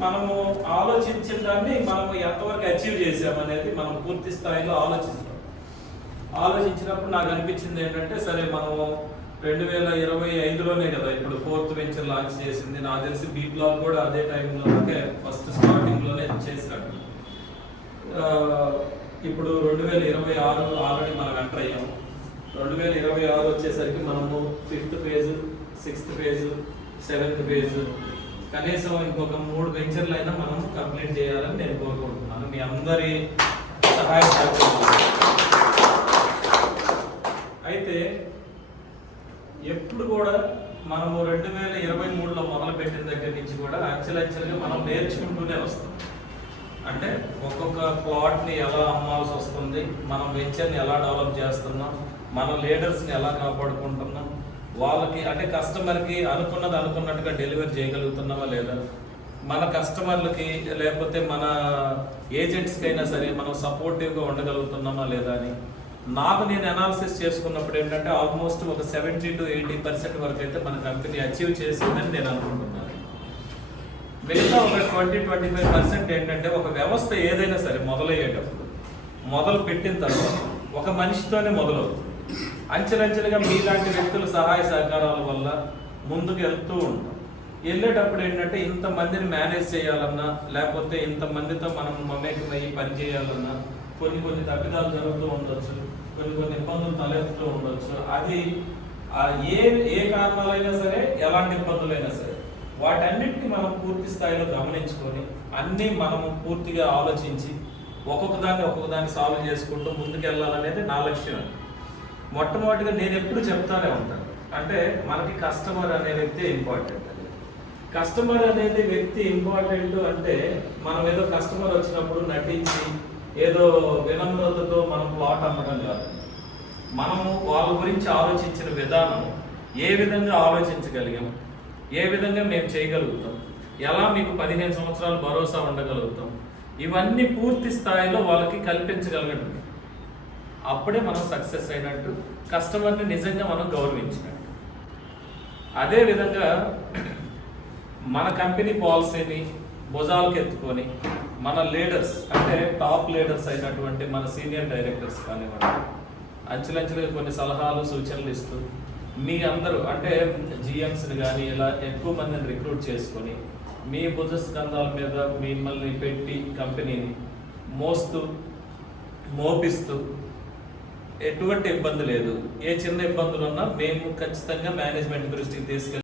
మనము ఆలోచించిన దాన్ని మనము ఎంతవరకు అచీవ్ చేసామనేది మనం పూర్తి స్థాయిలో ఆలోచిస్తాం ఆలోచించినప్పుడు నాకు అనిపించింది ఏంటంటే సరే మనము రెండు వేల ఇరవై ఐదులోనే కదా ఇప్పుడు ఫోర్త్ వెంచర్ లాంచ్ చేసింది. నాకు తెలిసి బీ బ్లాక్ కూడా అదే టైంలో ఫస్ట్ స్టార్టింగ్లోనే చేసినట్టు ఇప్పుడు రెండు వేల ఇరవై ఆరు ఆల్రెడీ మనం ఎంటర్ అయ్యాము రెండు వేల ఇరవై ఆరు వచ్చేసరికి మనము fifth phase sixth phase seventh phase కనీసం ఇంకొక మూడు వెంచర్లు అయినా మనం కంప్లీట్ చేయాలని నేను కోరుకుంటున్నాను. మీ అందరి సహాయ అయితే ఎప్పుడు కూడా మనము రెండు వేల ఇరవై మూడులో మొదలుపెట్టిన దగ్గర నుంచి కూడా అంచెలంచెలుగా మనం నేర్చుకుంటూనే వస్తాం. అంటే ఒక్కొక్క ప్లాట్ని ఎలా అమ్మాల్సి వస్తుంది మనం వెంచర్ని ఎలా డెవలప్ చేస్తున్నాం మన లీడర్స్ని ఎలా కాపాడుకుంటున్నాం వాళ్ళకి అంటే కస్టమర్కి అనుకున్నది అనుకున్నట్టుగా డెలివరీ చేయగలుగుతున్నామా లేదా? మన కస్టమర్లకి లేకపోతే మన ఏజెంట్స్కి అయినా సరే మనం సపోర్టివ్గా ఉండగలుగుతున్నామా లేదా అని. నాకు నేను అనాలిసిస్ చేసుకున్నప్పుడు ఏంటంటే ఆల్మోస్ట్ ఒక సెవెంటీ టు ఎయిటీ పర్సెంట్ వరకు అయితే మన కంపెనీ అచీవ్ చేసిందని నేను అనుకుంటున్నాను. మిగతా ఒక ట్వంటీ ట్వంటీ ఫైవ్ పర్సెంట్ ఏంటంటే ఒక వ్యవస్థ ఏదైనా సరే మొదలయ్యేటప్పుడు మొదలు పెట్టిన తర్వాత ఒక మనిషితోనే మొదలవుతుంది. అంచెలంచెలుగా మీలాంటి వ్యక్తుల సహాయ సహకారాల వల్ల ముందుకు వెళ్తూ ఉంటాం. వెళ్ళేటప్పుడు ఏంటంటే ఇంతమందిని మేనేజ్ చేయాలన్నా లేకపోతే ఇంతమందితో మనం మమేకమయ్యి పని చేయాలన్నా కొన్ని కొన్ని తప్పిదాలు జరుగుతూ ఉండొచ్చు కొన్ని కొన్ని ఇబ్బందులు తలెత్తుతూ ఉండొచ్చు. అది ఏ ఏ కారణాలైనా సరే ఎలాంటి ఇబ్బందులైనా సరే వాటన్నిటిని మనం పూర్తి స్థాయిలో గమనించుకొని అన్నీ మనము పూర్తిగా ఆలోచించి ఒక్కొక్క దాన్ని ఒక్కొక్క దాన్ని సాల్వ్ చేసుకుంటూ ముందుకు వెళ్ళాలనేది నా లక్ష్యం. మొట్టమొదటిగా నేను ఎప్పుడు చెప్తానే ఉంటాను అంటే మనకి కస్టమర్ అనే వ్యక్తి ఇంపార్టెంట్. కస్టమర్ అనేది వ్యక్తి ఇంపార్టెంట్ అంటే మనం ఏదో కస్టమర్ వచ్చినప్పుడు నటించి ఏదో వినమ్రతతో మనం ప్లాట్ అమ్మడం కాదు. మనము వాళ్ళ గురించి ఆలోచించిన విధానం ఏ విధంగా ఆలోచించగలిగాం? ఏ విధంగా మేము చేయగలుగుతాం? ఎలా మీకు పదిహేను సంవత్సరాలు భరోసా ఉండగలుగుతాం? ఇవన్నీ పూర్తి స్థాయిలో వాళ్ళకి కల్పించగలగడం అప్పుడే మనం సక్సెస్ అయినట్టు. కస్టమర్ని నిజంగా మనం గౌరవించినట్టు. అదే విధంగా మన కంపెనీ పాలసీని భుజాలకు ఎత్తుకొని మన లీడర్స్ అంటే టాప్ లీడర్స్ అయినటువంటి మన సీనియర్ డైరెక్టర్స్ కానివ్వండి అంచెలంచెలుగా కొన్ని సలహాలు సూచనలు ఇస్తూ మీ అందరూ అంటే జిఎంస్ని కానీ ఇలా ఎక్కువ మందిని రిక్రూట్ చేసుకొని మీ భుజ స్కంధాల మీద మిమ్మల్ని పెట్టి కంపెనీని మోస్తూ మోపిస్తూ ఎటువంటి ఇబ్బంది లేదు. ఏ చిన్న ఇబ్బందులు ఉన్నా మేము ఖచ్చితంగా మేనేజ్మెంట్ దృష్టికి తీసుకెళ్ళి